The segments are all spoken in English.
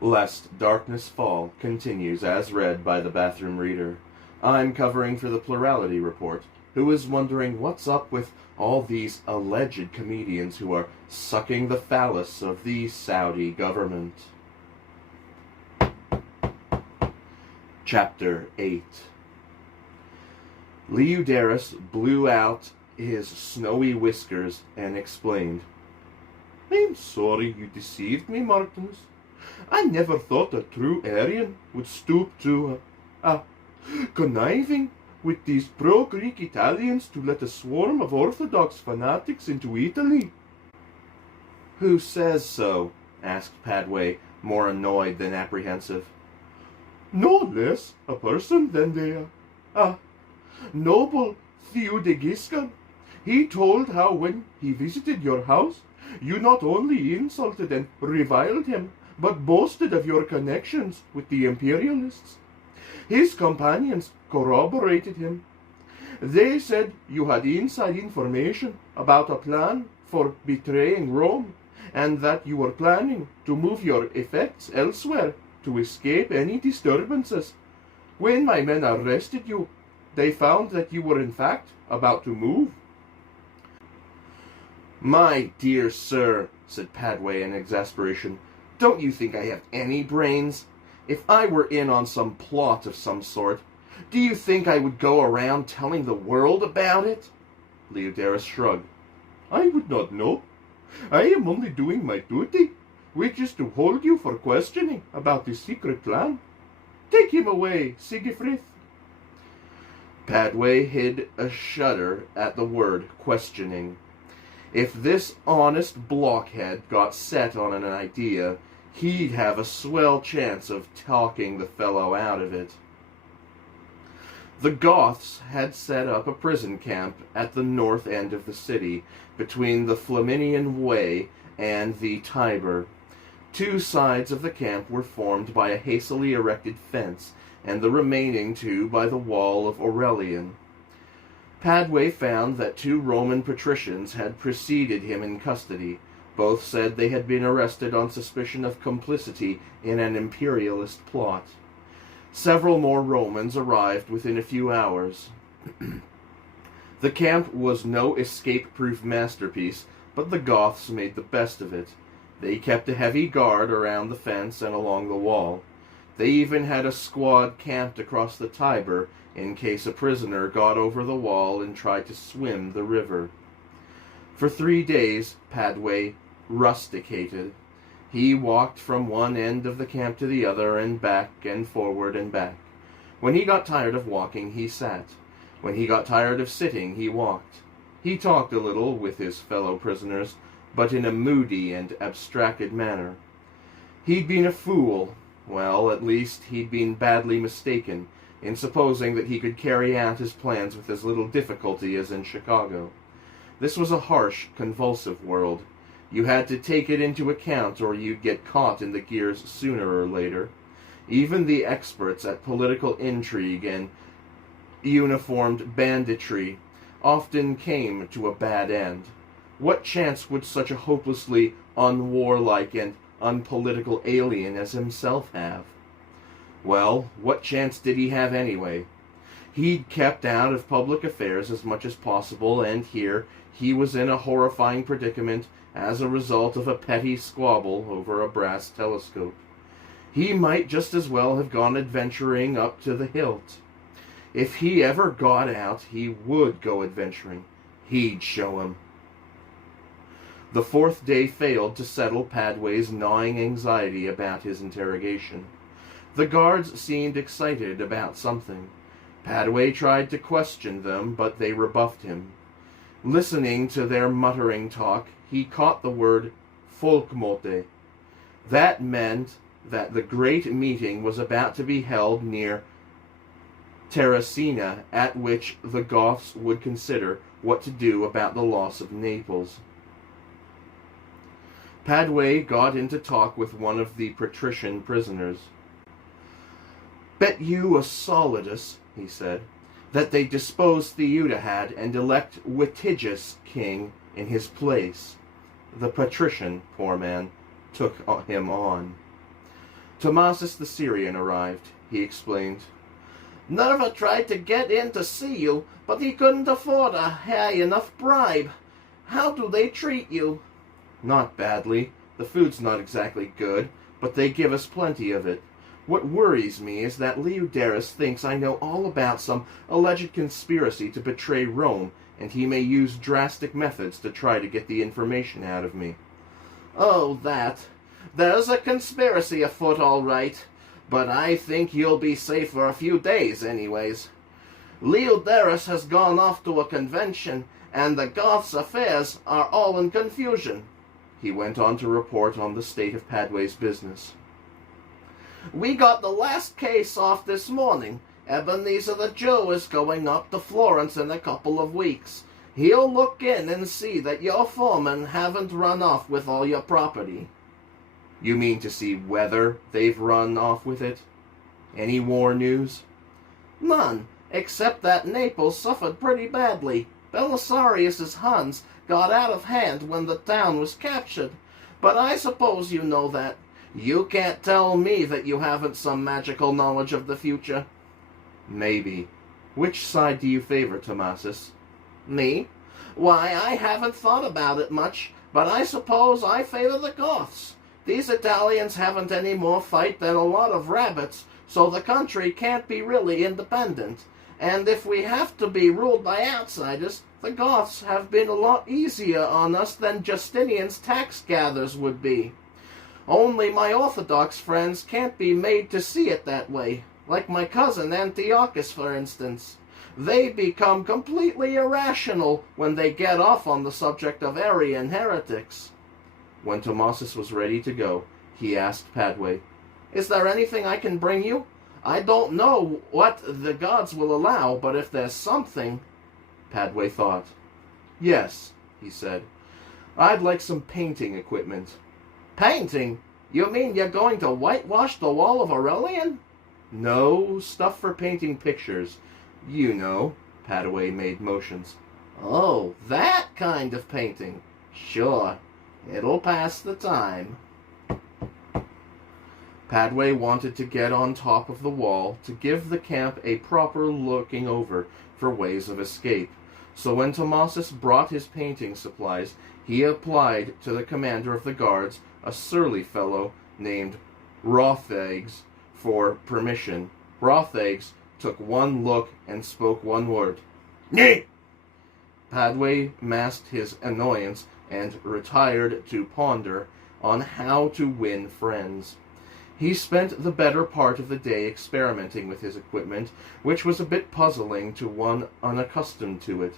Lest Darkness Fall continues as read by the bathroom reader. I'm covering for the Plurality Report, who is wondering what's up with all these alleged comedians who are sucking the phallus of the Saudi government. Chapter 8. Leudaris blew out his snowy whiskers and explained, "I'm sorry you deceived me, Martins. I never thought a true Aryan would stoop to conniving with these pro-Greek Italians to let a swarm of Orthodox fanatics into Italy." "Who says so?" asked Padway, more annoyed than apprehensive. "No less a person than the noble Theodegisca. He told how when he visited your house, you not only insulted and reviled him, but boasted of your connections with the imperialists. His companions corroborated him. They said you had inside information about a plan for betraying Rome, and that you were planning to move your effects elsewhere to escape any disturbances. When my men arrested you, they found that you were in fact about to move." "My dear sir," said Padway in exasperation, "don't you think I have any brains? If I were in on some plot of some sort, do you think I would go around telling the world about it?" Leudaris shrugged. "I would not know. I am only doing my duty, which is to hold you for questioning about the secret plan. Take him away, Sigifrith." Padway hid a shudder at the word questioning. If this honest blockhead got set on an idea, he'd have a swell chance of talking the fellow out of it. The Goths had set up a prison camp at the north end of the city, between the Flaminian Way and the Tiber. Two sides of the camp were formed by a hastily erected fence, and the remaining two by the wall of Aurelian. Padway found that 2 Roman patricians had preceded him in custody. Both said they had been arrested on suspicion of complicity in an imperialist plot. Several more Romans arrived within a few hours. The camp was no escape-proof masterpiece, but the Goths made the best of it. They kept a heavy guard around the fence and along the wall. They even had a squad camped across the Tiber in case a prisoner got over the wall and tried to swim the river. For 3 days, Padway rusticated. He walked from one end of the camp to the other, and back and forward and back. When he got tired of walking, he sat. When he got tired of sitting, he walked. He talked a little with his fellow prisoners, but in a moody and abstracted manner. He'd been a fool. Well, at least he'd been badly mistaken in supposing that he could carry out his plans with as little difficulty as in Chicago. This was a harsh, convulsive world. You had to take it into account or you'd get caught in the gears sooner or later. Even the experts at political intrigue and uniformed banditry often came to a bad end. What chance would such a hopelessly unwarlike and unpolitical alien as himself have? Well, what chance did he have anyway? He'd kept out of public affairs as much as possible, and here he was in a horrifying predicament as a result of a petty squabble over a brass telescope. He might just as well have gone adventuring up to the hilt. If he ever got out, he would go adventuring. He'd show him. The 4th day failed to settle Padway's gnawing anxiety about his interrogation. The guards seemed excited about something. Padway tried to question them, but they rebuffed him. Listening to their muttering talk, he caught the word folkmote. That meant that the great meeting was about to be held near Terracina, at which the Goths would consider what to do about the loss of Naples. Padway got into talk with one of the patrician prisoners. "Bet you a solidus," he said, "that they dispose Theudahad and elect Witigius king in his place." The patrician, poor man, took him on. Tomasis the Syrian arrived. He explained. Nerva tried to get in to see you, but he couldn't afford a high enough bribe. How do they treat you? Not badly. The food's not exactly good, but they give us plenty of it. What worries me is that Lyon thinks I know all about some alleged conspiracy to betray Rome, and he may use drastic methods to try to get the information out of me. Oh, that. There's a conspiracy afoot, all right. But I think you'll be safe for a few days, anyways. Lyon has gone off to a convention, and the Goths' affairs are all in confusion. He went on to report on the state of Padway's business. We got the last case off this morning. Ebenezer the Jew is going up to Florence in a couple of weeks. He'll look in and see that your foremen haven't run off with all your property. You mean to see whether they've run off with it? Any war news? None, except that Naples suffered pretty badly. Belisarius's Huns got out of hand when the town was captured. But I suppose you know that. You can't tell me that you haven't some magical knowledge of the future. Maybe. Which side do you favor, Tomasis? Me? Why, I haven't thought about it much, but I suppose I favor the Goths. These Italians haven't any more fight than a lot of rabbits, so the country can't be really independent. And if we have to be ruled by outsiders, the Goths have been a lot easier on us than Justinian's tax gatherers would be. Only my Orthodox friends can't be made to see it that way, like my cousin Antiochus, for instance. They become completely irrational when they get off on the subject of Arian heretics. When Tomasis was ready to go, he asked Padway, Is there anything I can bring you? I don't know what the gods will allow, but if there's something... Padway thought. Yes, he said. I'd like some painting equipment. Painting? You mean you're going to whitewash the wall of Aurelian? No, stuff for painting pictures. You know. Padway made motions. Oh, that kind of painting. Sure. It'll pass the time. Padway wanted to get on top of the wall to give the camp a proper looking over for ways of escape. So when Tomasis brought his painting supplies, he applied to the commander of the guards, a surly fellow named Rothags, for permission. Rothags took one look and spoke one word. Nay! Padway masked his annoyance and retired to ponder on how to win friends. He spent the better part of the day experimenting with his equipment, which was a bit puzzling to one unaccustomed to it.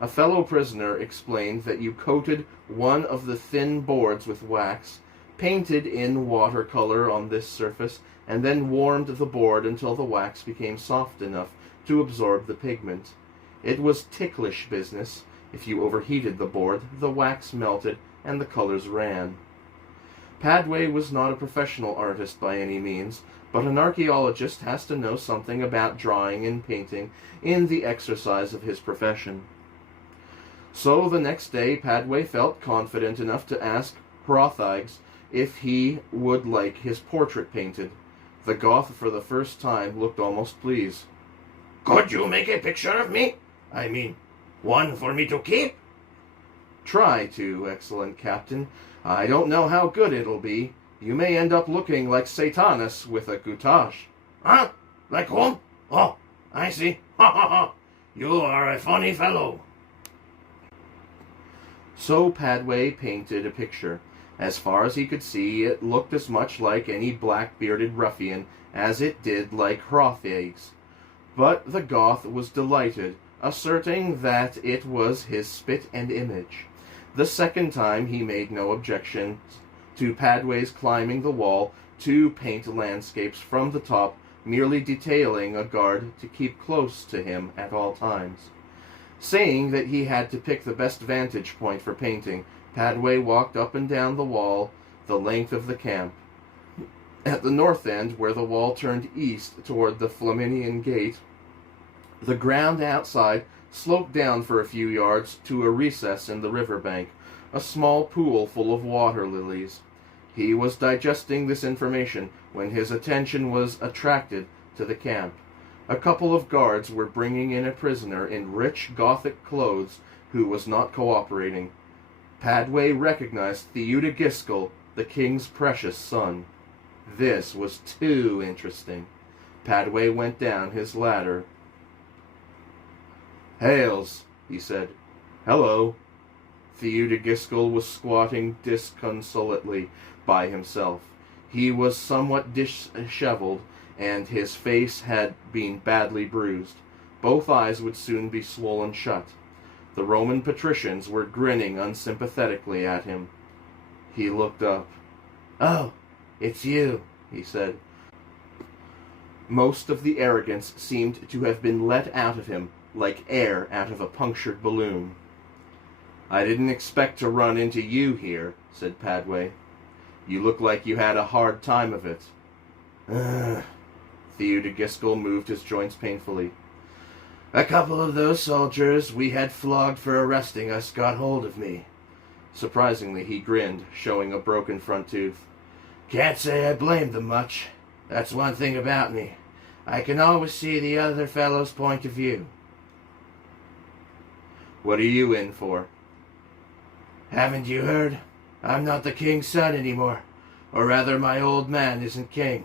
A fellow prisoner explained that you coated one of the thin boards with wax, painted in watercolor on this surface, and then warmed the board until the wax became soft enough to absorb the pigment. It was ticklish business. If you overheated the board, the wax melted and the colors ran. Padway was not a professional artist by any means, but an archaeologist has to know something about drawing and painting in the exercise of his profession. So the next day Padway felt confident enough to ask Rothags if he would like his portrait painted. The Goth for the first time looked almost pleased. Could you make a picture of me? I mean, one for me to keep? Try to, excellent captain. I don't know how good it'll be. You may end up looking like Satanus with a goutage. Huh? Like whom? Oh, I see. Ha ha ha. You are a funny fellow. So Padway painted a picture. As far as he could see, it looked as much like any black-bearded ruffian as it did like Rothags. But the Goth was delighted, asserting that it was his spit and image. The second time he made no objection to Padway's climbing the wall to paint landscapes from the top, merely detailing a guard to keep close to him at all times. Saying that he had to pick the best vantage point for painting, Padway walked up and down the wall the length of the camp. At the north end, where the wall turned east toward the Flaminian Gate, the ground outside sloped down for a few yards to a recess in the river bank, a small pool full of water lilies. He was digesting this information when his attention was attracted to the camp. A couple of guards were bringing in a prisoner in rich Gothic clothes who was not cooperating. Padway recognized Theodogiskel, the king's precious son. This was too interesting. Padway went down his ladder. "Hails," he said. "Hello." Theodogiskel was squatting disconsolately by himself. He was somewhat disheveled, and his face had been badly bruised. Both eyes would soon be swollen shut. The Roman patricians were grinning unsympathetically at him. He looked up. "Oh, it's you," he said. Most of the arrogance seemed to have been let out of him, like air out of a punctured balloon. "I didn't expect to run into you here," said Padway. "You look like you had a hard time of it." Theodogiskel moved his joints painfully. "A couple of those soldiers we had flogged for arresting us got hold of me." Surprisingly, he grinned, showing a broken front tooth. "Can't say I blame them much. That's one thing about me. I can always see the other fellow's point of view." "What are you in for?" "Haven't you heard? I'm not the king's son anymore. Or rather, my old man isn't king.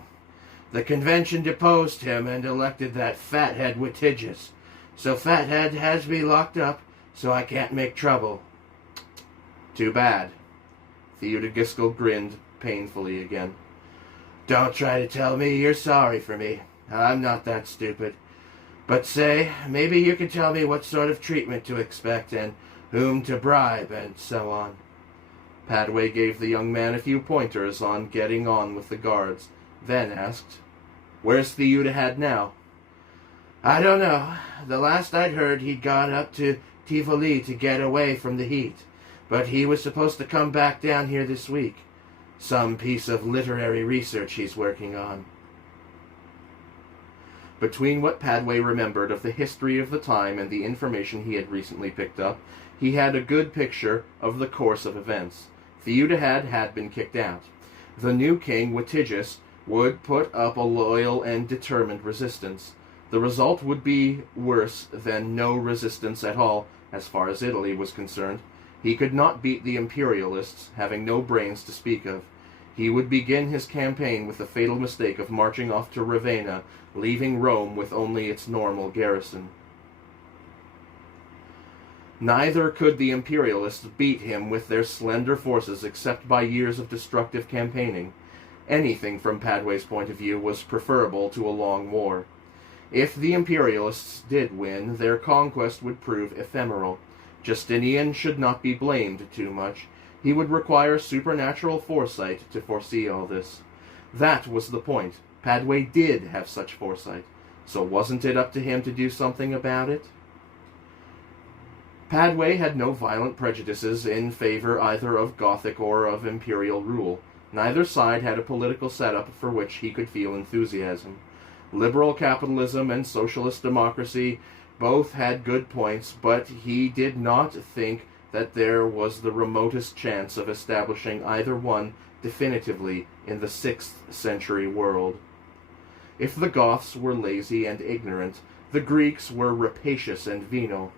The convention deposed him and elected that fathead Witigius. So Fathead has me locked up, so I can't make trouble." "Too bad." Theodogiskel grinned painfully again. "Don't try to tell me you're sorry for me. I'm not that stupid. But say, maybe you can tell me what sort of treatment to expect and whom to bribe and so on." Padway gave the young man a few pointers on getting on with the guards, then asked, "Where's Theodahad now?" "I don't know. The last I'd heard, he'd gone up to Tivoli to get away from the heat. But he was supposed to come back down here this week. Some piece of literary research he's working on." Between what Padway remembered of the history of the time and the information he had recently picked up, he had a good picture of the course of events. Theodahad had been kicked out. The new king, Witigius, would put up a loyal and determined resistance. The result would be worse than no resistance at all, as far as Italy was concerned. He could not beat the imperialists, having no brains to speak of. He would begin his campaign with the fatal mistake of marching off to Ravenna, leaving Rome with only its normal garrison. Neither could the imperialists beat him with their slender forces except by years of destructive campaigning. Anything from Padway's point of view was preferable to a long war. If the imperialists did win, their conquest would prove ephemeral. Justinian should not be blamed too much. He would require supernatural foresight to foresee all this. That was the point. Padway did have such foresight. So wasn't it up to him to do something about it? Padway had no violent prejudices in favor either of Gothic or of imperial rule. Neither side had a political setup for which he could feel enthusiasm. Liberal capitalism and socialist democracy both had good points, but he did not think that there was the remotest chance of establishing either one definitively in the 6th century world. If the Goths were lazy and ignorant, the Greeks were rapacious and venal.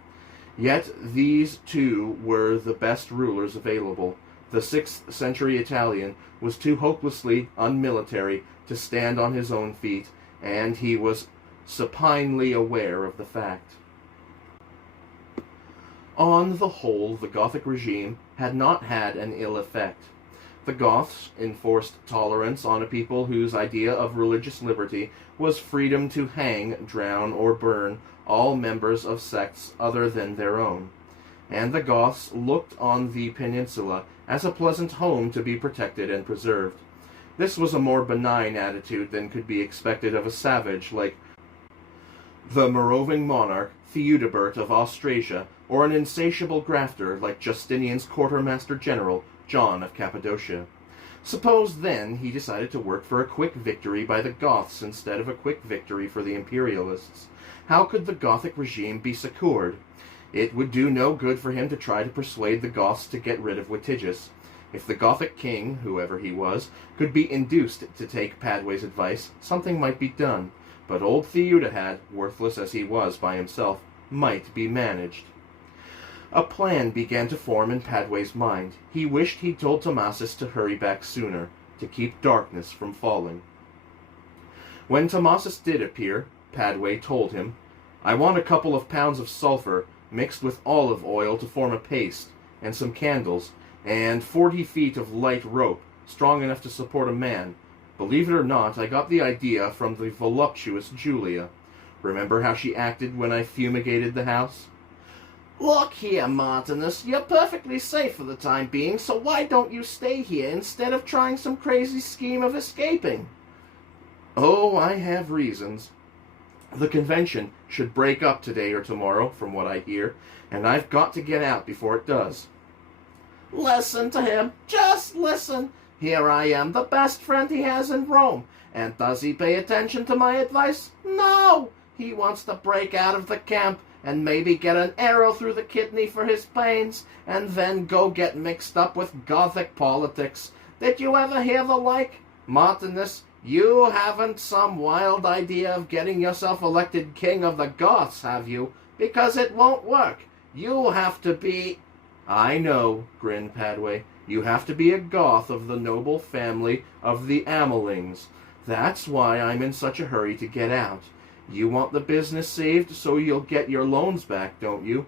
Yet these two were the best rulers available. The 6th century Italian was too hopelessly unmilitary to stand on his own feet, and he was supinely aware of the fact. On the whole, the Gothic regime had not had an ill effect. The Goths enforced tolerance on a people whose idea of religious liberty was freedom to hang, drown, or burn all members of sects other than their own. And the Goths looked on the peninsula as a pleasant home to be protected and preserved. This was a more benign attitude than could be expected of a savage like the Moravian monarch Theudebert of Austrasia, or an insatiable grafter like Justinian's quartermaster general John of Cappadocia. Suppose, then, he decided to work for a quick victory by the Goths instead of a quick victory for the imperialists. How could the Gothic regime be secured? It would do no good for him to try to persuade the Goths to get rid of Witigius. If the Gothic king, whoever he was, could be induced to take Padway's advice, something might be done. But old Theudahad, worthless as he was by himself, might be managed. A plan began to form in Padway's mind. He wished he'd told Tomasis to hurry back sooner, to keep darkness from falling. When Tomasis did appear, Padway told him, "I want a couple of pounds of sulfur mixed with olive oil to form a paste, and some candles, and 40 feet of light rope, strong enough to support a man. Believe it or not, I got the idea from the voluptuous Julia. Remember how she acted when I fumigated the house?" "Look here, Martinus, you're perfectly safe for the time being, so why don't you stay here instead of trying some crazy scheme of escaping?" "Oh, I have reasons. The convention should break up today or tomorrow, from what I hear, and I've got to get out before it does." "Listen to him. Just listen. Here I am, the best friend he has in Rome. And does he pay attention to my advice? No! He wants to break out of the camp and maybe get an arrow through the kidney for his pains, and then go get mixed up with Gothic politics. Did you ever hear the like? Martinus, you haven't some wild idea of getting yourself elected king of the Goths, have you? Because it won't work. You have to be—" "I know," grinned Padway. "You have to be a Goth of the noble family of the Amelings. That's why I'm in such a hurry to get out. You want the business saved so you'll get your loans back, don't you?"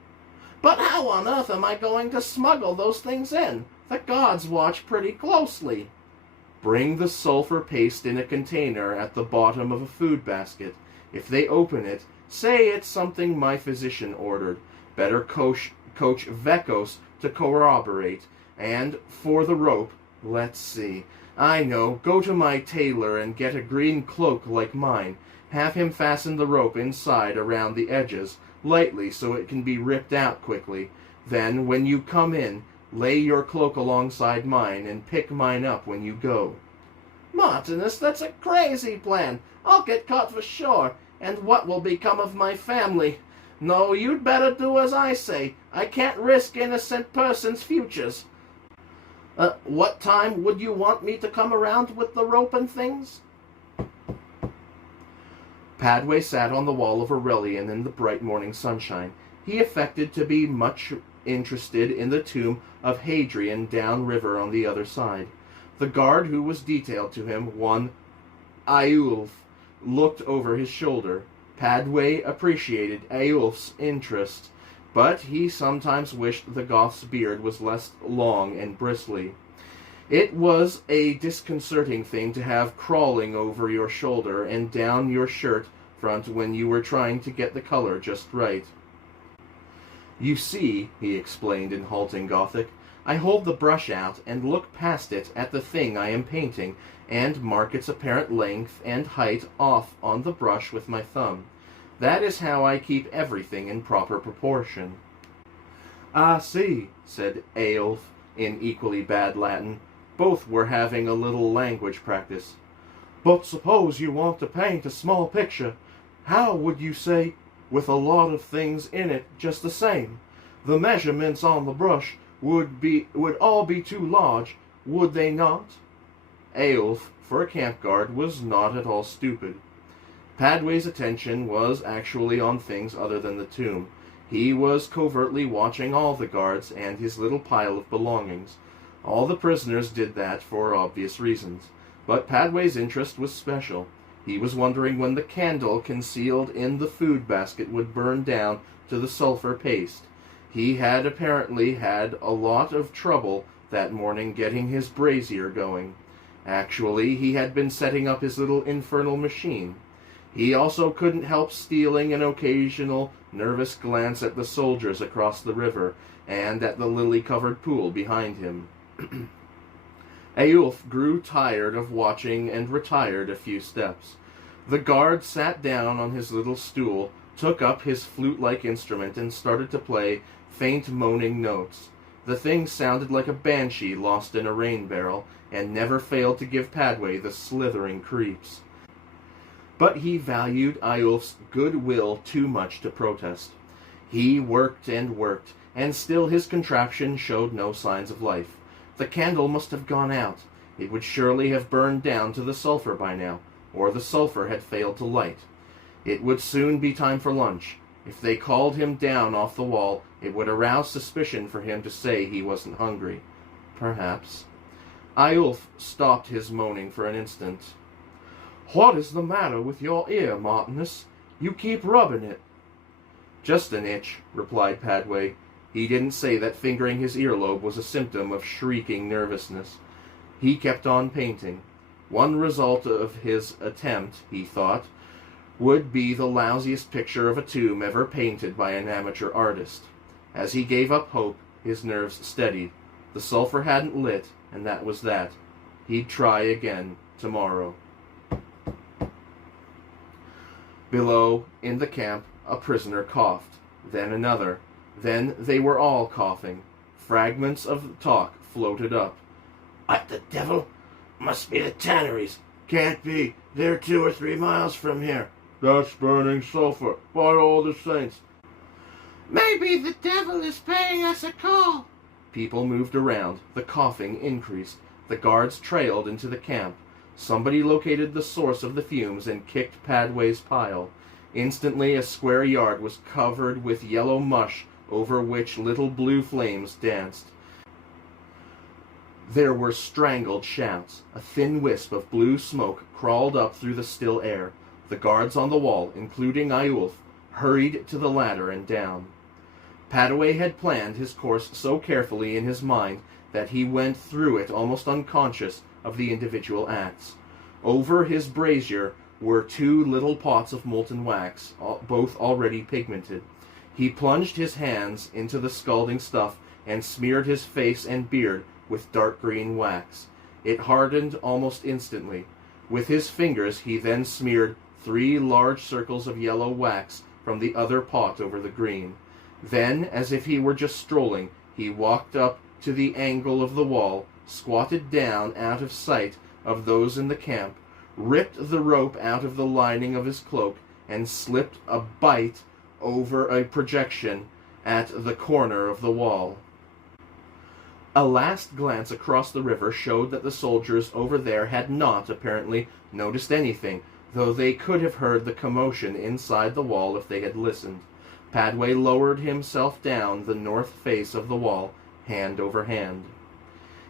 "But how on earth am I going to smuggle those things in? The guards watch pretty closely." "Bring the sulfur paste in a container at the bottom of a food basket. If they open it, say it's something my physician ordered. Better coach Vecos to corroborate. And for the rope, let's see. I know, go to my tailor and get a green cloak like mine. Have him fasten the rope inside around the edges, lightly so it can be ripped out quickly. Then, when you come in, lay your cloak alongside mine and pick mine up when you go." "Martinus, that's a crazy plan. I'll get caught for sure. And what will become of my family? No, you'd better do as I say. I can't risk innocent persons' futures. What time would you want me to come around with the rope and things?" Padway sat on the wall of Aurelian in the bright morning sunshine. He affected to be much interested in the tomb of Hadrian down river on the other side. The guard who was detailed to him, one Aulf, looked over his shoulder. Padway appreciated Aulf's interest, but he sometimes wished the Goth's beard was less long and bristly. It was a disconcerting thing to have crawling over your shoulder and down your shirt front when you were trying to get the color just right. "You see," he explained in halting Gothic, "I hold the brush out and look past it at the thing I am painting, and mark its apparent length and height off on the brush with my thumb. That is how I keep everything in proper proportion." "I see," said Aulf in equally bad Latin. Both were having a little language practice. "But suppose you want to paint a small picture. How would you say, with a lot of things in it just the same? The measurements on the brush would all be too large, would they not?" Aulf, for a camp guard, was not at all stupid. Padway's attention was actually on things other than the tomb. He was covertly watching all the guards and his little pile of belongings. All the prisoners did that for obvious reasons. But Padway's interest was special. He was wondering when the candle concealed in the food basket would burn down to the sulfur paste. He had apparently had a lot of trouble that morning getting his brazier going. Actually, he had been setting up his little infernal machine. He also couldn't help stealing an occasional nervous glance at the soldiers across the river and at the lily-covered pool behind him. Aulf grew tired of watching and retired a few steps. The guard sat down on his little stool, took up his flute-like instrument, and started to play faint moaning notes. The thing sounded like a banshee lost in a rain barrel, and never failed to give Padway the slithering creeps. But he valued Aulf's goodwill too much to protest. He worked, and still his contraption showed no signs of life. The candle must have gone out. It would surely have burned down to the sulfur by now, or the sulfur had failed to light. It would soon be time for lunch. If they called him down off the wall, it would arouse suspicion for him to say he wasn't hungry. Perhaps. Eyulf stopped his moaning for an instant. "What is the matter with your ear, Martinus? You keep rubbing it." "Just an itch," replied Padway. He didn't say that fingering his earlobe was a symptom of shrieking nervousness. He kept on painting. One result of his attempt, he thought, would be the lousiest picture of a tomb ever painted by an amateur artist. As he gave up hope, his nerves steadied. The sulfur hadn't lit, and that was that. He'd try again tomorrow. Below, in the camp, a prisoner coughed. Then another. Then they were all coughing. Fragments of talk floated up. "What the devil? Must be the tanneries. Can't be. They're 2 or 3 miles from here." "That's burning sulfur, by all the saints." "Maybe the devil is paying us a call." People moved around. The coughing increased. The guards trailed into the camp. Somebody located the source of the fumes and kicked Padway's pile. Instantly a square yard was covered with yellow mush over which little blue flames danced. There were strangled shouts. A thin wisp of blue smoke crawled up through the still air. The guards on the wall, including Eyulf, hurried to the ladder and down. Padway had planned his course so carefully in his mind that he went through it almost unconscious of the individual acts. Over his brazier were 2 little pots of molten wax, both already pigmented. He plunged his hands into the scalding stuff and smeared his face and beard with dark green wax. It hardened almost instantly. With his fingers he then smeared 3 large circles of yellow wax from the other pot over the green. Then, as if he were just strolling, he walked up to the angle of the wall, squatted down out of sight of those in the camp, ripped the rope out of the lining of his cloak, and slipped a bight over a projection at the corner of the wall. A last glance across the river showed that the soldiers over there had not, apparently, noticed anything, though they could have heard the commotion inside the wall if they had listened. Padway lowered himself down the north face of the wall, hand over hand.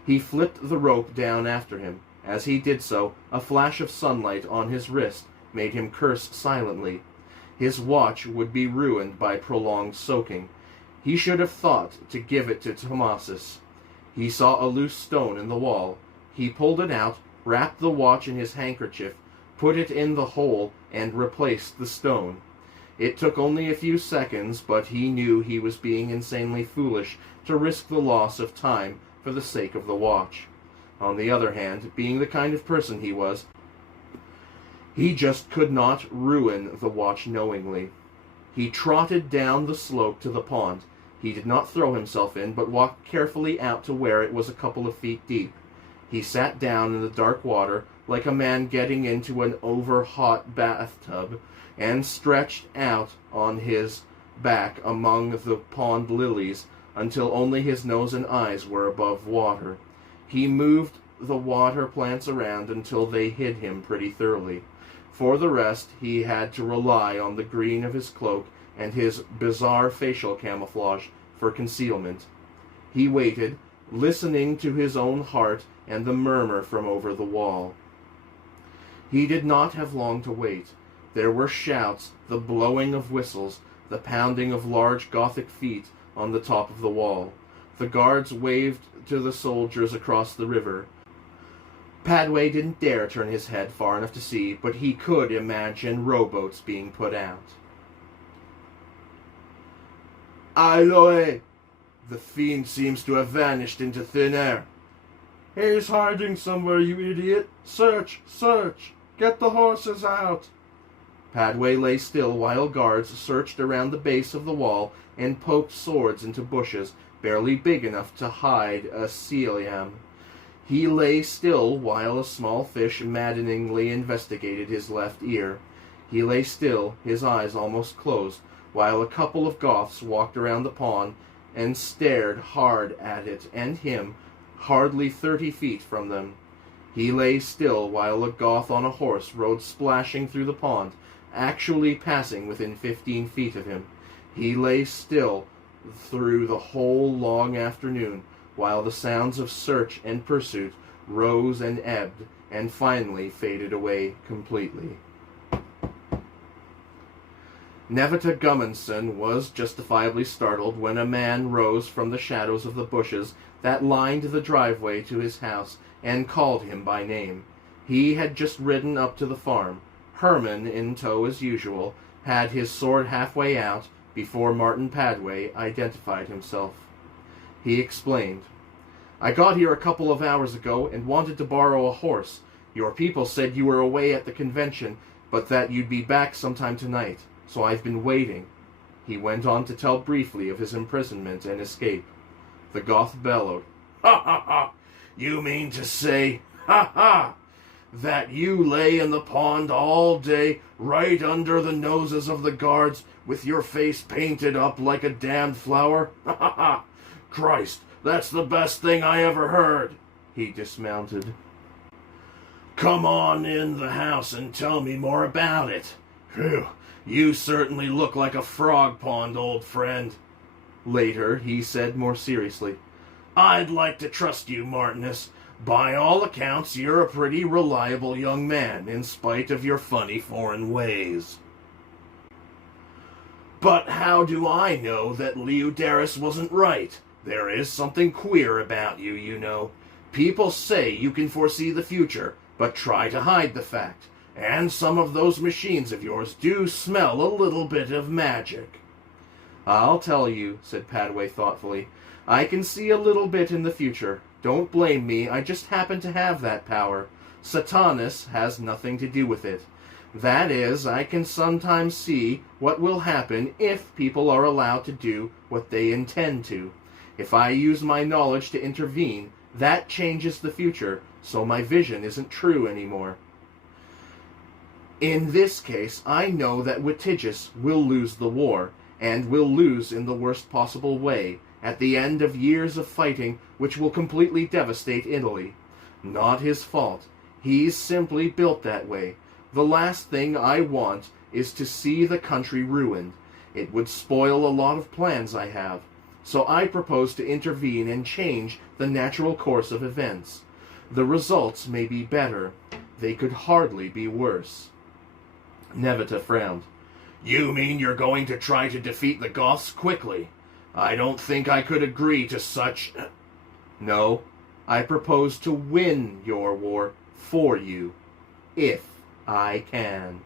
He flipped the rope down after him. As he did so, a flash of sunlight on his wrist made him curse silently. His watch would be ruined by prolonged soaking. He should have thought to give it to Tomasis. He saw a loose stone in the wall. He pulled it out, wrapped the watch in his handkerchief, put it in the hole, and replaced the stone. It took only a few seconds, but he knew he was being insanely foolish to risk the loss of time for the sake of the watch. On the other hand, being the kind of person he was, he just could not ruin the watch knowingly. He trotted down the slope to the pond. He did not throw himself in, but walked carefully out to where it was a couple of feet deep. He sat down in the dark water, like a man getting into an over-hot bathtub, and stretched out on his back among the pond lilies until only his nose and eyes were above water. He moved the water plants around until they hid him pretty thoroughly. For the rest, he had to rely on the green of his cloak and his bizarre facial camouflage for concealment. He waited, listening to his own heart and the murmur from over the wall. He did not have long to wait. There were shouts, the blowing of whistles, the pounding of large Gothic feet on the top of the wall. The guards waved to the soldiers across the river. Padway didn't dare turn his head far enough to see, but he could imagine rowboats being put out. "Aloe! The fiend seems to have vanished into thin air." "He's hiding somewhere, you idiot! Search! Search! Get the horses out!" Padway lay still while guards searched around the base of the wall and poked swords into bushes barely big enough to hide a seal-yam. He lay still while a small fish maddeningly investigated his left ear. He lay still, his eyes almost closed, while a couple of Goths walked around the pond and stared hard at it and him, hardly 30 feet from them. He lay still while a Goth on a horse rode splashing through the pond, actually passing within 15 feet of him. He lay still through the whole long afternoon, while the sounds of search and pursuit rose and ebbed, and finally faded away completely. Nevita Gummonson was justifiably startled when a man rose from the shadows of the bushes that lined the driveway to his house and called him by name. He had just ridden up to the farm. Herman, in tow as usual, had his sword halfway out before Martin Padway identified himself. He explained, "I got here a couple of hours ago and wanted to borrow a horse. Your people said you were away at the convention, but that you'd be back sometime tonight, so I've been waiting." He went on to tell briefly of his imprisonment and escape. The Goth bellowed, "Ha ha ha! You mean to say, ha ha, that you lay in the pond all day, right under the noses of the guards, with your face painted up like a damned flower? Ha ha ha! Christ, that's the best thing I ever heard." He dismounted. "Come on in the house and tell me more about it. Phew, you certainly look like a frog pond, old friend." Later, he said more seriously, "I'd like to trust you, Martinus. By all accounts, you're a pretty reliable young man, in spite of your funny foreign ways." "But how do I know that Leudaris wasn't right? There is something queer about you, you know. People say you can foresee the future, but try to hide the fact. And some of those machines of yours do smell a little bit of magic." "I'll tell you," said Padway thoughtfully. "I can see a little bit in the future. Don't blame me, I just happen to have that power. Satanus has nothing to do with it. That is, I can sometimes see what will happen if people are allowed to do what they intend to. If I use my knowledge to intervene, that changes the future, so my vision isn't true anymore. In this case, I know that Witigius will lose the war, and will lose in the worst possible way, at the end of years of fighting which will completely devastate Italy. Not his fault. He's simply built that way. The last thing I want is to see the country ruined. It would spoil a lot of plans I have. So I propose to intervene and change the natural course of events. The results may be better. They could hardly be worse." Nevita frowned. "You mean you're going to try to defeat the Goths quickly? I don't think I could agree to such—" "No, I propose to win your war for you, if I can."